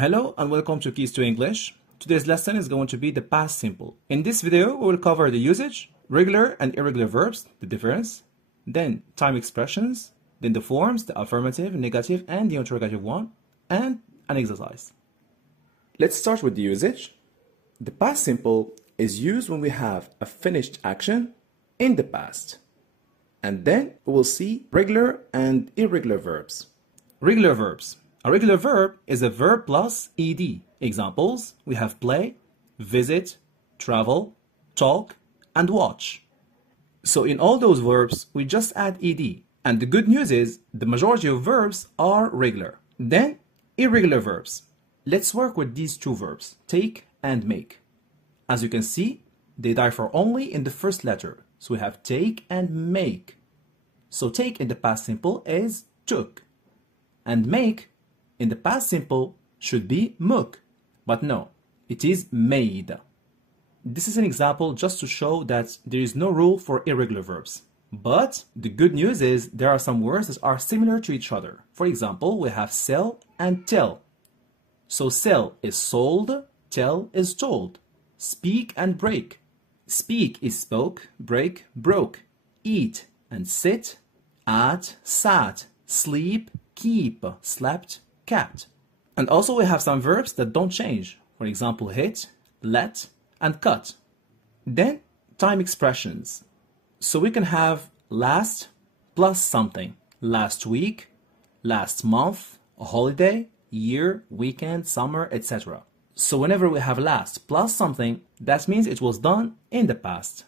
Hello and welcome to Keys to English. Today's lesson is going to be the past simple. In this video, we will cover the usage, regular and irregular verbs, the difference, then time expressions, then the forms, the affirmative, negative, and the interrogative one, and an exercise. Let's start with the usage. The past simple is used when we have a finished action in the past. And then we will see regular and irregular verbs. Regular verbs. A regular verb is a verb plus ed. Examples, we have play, visit, travel, talk, and watch. So in all those verbs, we just add ed. And the good news is the majority of verbs are regular. Then, irregular verbs. Let's work with these two verbs, take and make. As you can see, they differ only in the first letter. So we have take and make. So take in the past simple is took. And make in the past simple should be muk. But no, it is made. This is an example just to show that there is no rule for irregular verbs. But the good news is there are some words that are similar to each other. For example, we have sell and tell. So sell is sold, tell is told. Speak and break. Speak is spoke, break, broke. Eat and sit, at, sat, sleep, keep, slept, kept. And also we have some verbs that don't change. For example, hit, let, and cut. Then time expressions. So we can have last plus something. Last week, last month, a holiday, year, weekend, summer, etc. So whenever we have last plus something, that means it was done in the past.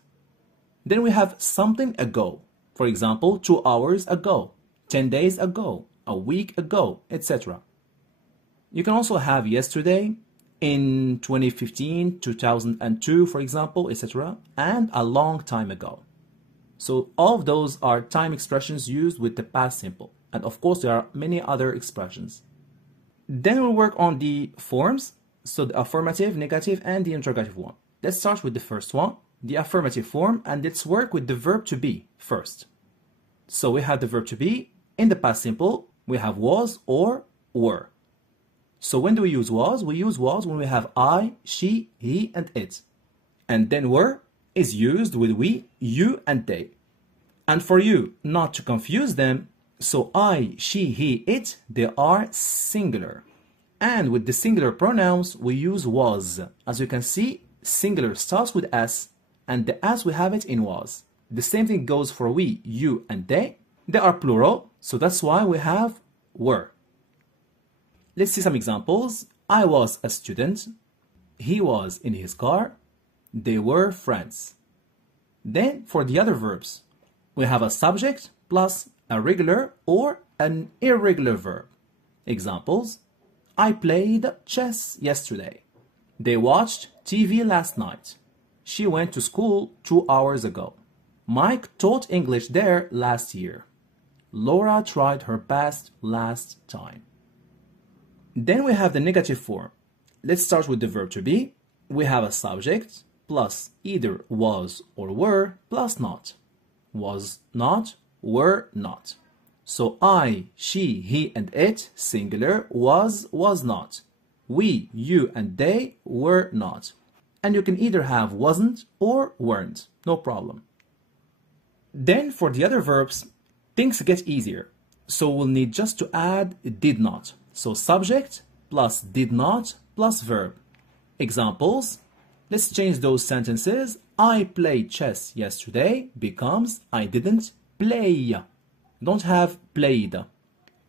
Then we have something ago. For example, 2 hours ago, 10 days ago, a week ago, etc. You can also have yesterday, in 2015, 2002, for example, etc. and a long time ago. So all of those are time expressions used with the past simple. And of course, there are many other expressions. Then we'll work on the forms. So the affirmative, negative, and the interrogative one. Let's start with the first one, the affirmative form, and let's work with the verb to be first. So we have the verb to be. In the past simple, we have was or were. So when do we use was? We use was when we have I, she, he, and it. And then were is used with we, you, and they. And for you not to confuse them, so I, she, he, it, they are singular. And with the singular pronouns, we use was. As you can see, singular starts with s, and the s we have it in was. The same thing goes for we, you, and they. They are plural, so that's why we have were. Let's see some examples. I was a student. He was in his car. They were friends. Then for the other verbs, we have a subject plus a regular or an irregular verb. Examples. I played chess yesterday. They watched TV last night. She went to school 2 hours ago. Mike taught English there last year. Laura tried her best last time. Then we have the negative form. Let's start with the verb to be. We have a subject plus either was or were plus not. Was not, were not. So I, she, he, and it, singular, was not. We, you, and they were not. And you can either have wasn't or weren't, no problem. Then for the other verbs, things get easier. So we'll need just to add did not. So subject plus did not plus verb. Examples, let's change those sentences. I played chess yesterday becomes I didn't play. Don't have played.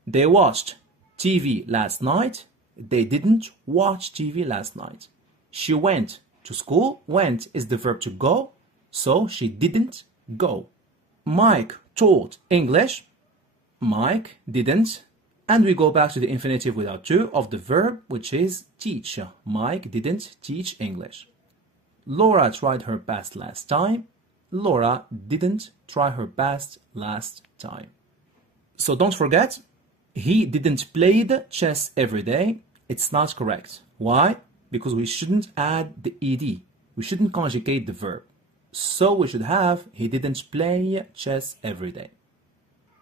They watched TV last night. They didn't watch TV last night. She went to school. Went is the verb to go, so she didn't go. Mike taught English. Mike didn't. And we go back to the infinitive without to of the verb, which is teach. Mike didn't teach English. Laura tried her best last time. Laura didn't try her best last time. So don't forget, he didn't play the chess every day. It's not correct. Why? Because we shouldn't add the ed. We shouldn't conjugate the verb. So we should have, he didn't play chess every day.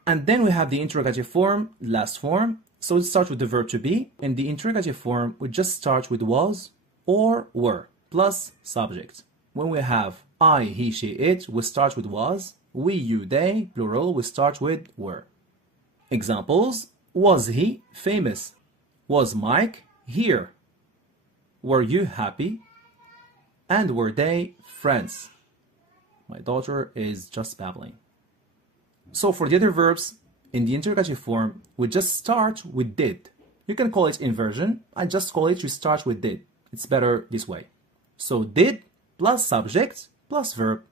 And then we have the interrogative form, last form. So it starts with the verb to be. In the interrogative form, we just start with was or were plus subject. When we have I, he, she, it, we start with was. We, you, they, plural, we start with were. Examples: was he famous? Was Mike here? Were you happy? And were they friends? My daughter is just babbling. So for the other verbs, in the interrogative form, we just start with did. You can call it inversion. I just call it we start with did. It's better this way. So did plus subject plus verb.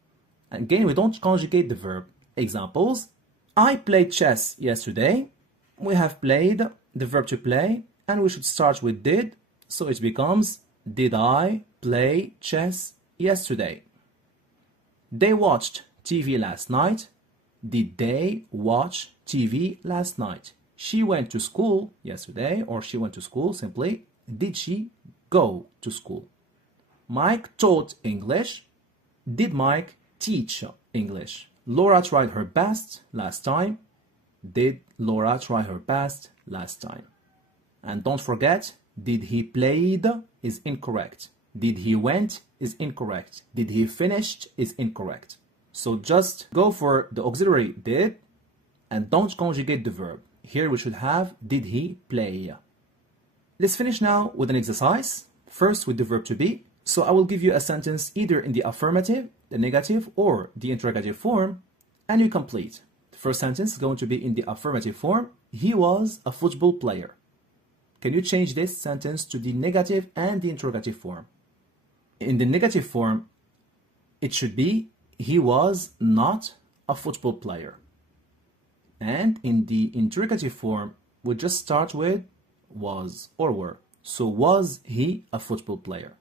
Again, we don't conjugate the verb. Examples: I played chess yesterday. We have played, the verb to play, and we should start with did. So it becomes, did I play chess yesterday? They watched TV last night. Did they watch TV last night? She went to school yesterday, or she went to school simply. Did she go to school? Mike taught English. Did Mike teach English? Laura tried her best last time. Did Laura try her best last time? And don't forget, did he played is incorrect. Did he went is incorrect. Did he finished is incorrect. So just go for the auxiliary did and don't conjugate the verb. Here we should have did he play. Let's finish now with an exercise. First with the verb to be. So I will give you a sentence either in the affirmative, the negative, or the interrogative form, and you complete. The first sentence is going to be in the affirmative form. He was a football player. Can you change this sentence to the negative and the interrogative form? In the negative form, it should be he was not a football player. And in the interrogative form, we just start with was or were. So was he a football player?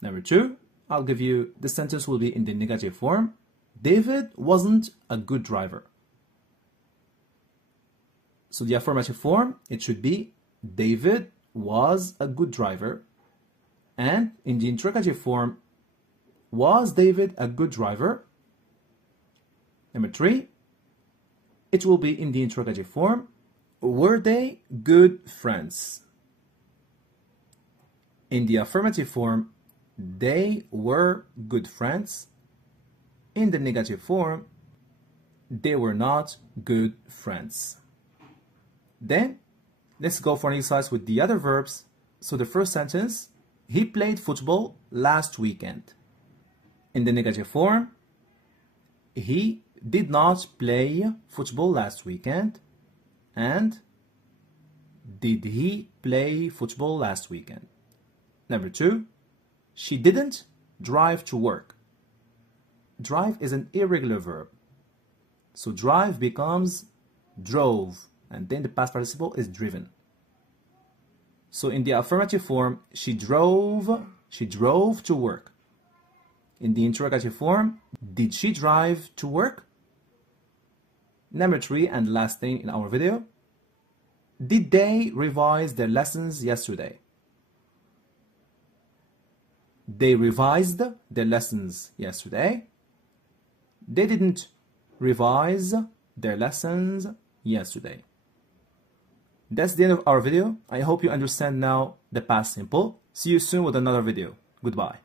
Number two, I'll give you, the sentence will be in the negative form. David wasn't a good driver. So the affirmative form, it should be David was a good driver. And in the interrogative form, was David a good driver? Number three, it will be in the interrogative form. Were they good friends? In the affirmative form, they were good friends. In the negative form, they were not good friends. Then, let's go for an exercise with the other verbs. So the first sentence, he played football last weekend. In the negative form, he did not play football last weekend. And did he play football last weekend? Number two, she didn't drive to work. Drive is an irregular verb. So drive becomes drove, and then the past participle is driven. So in the affirmative form, she drove to work. In the interrogative form, did she drive to work? Number three and last thing in our video, did they revise their lessons yesterday? They revised their lessons yesterday. They didn't revise their lessons yesterday. That's the end of our video. I hope you understand now the past simple. See you soon with another video. Goodbye.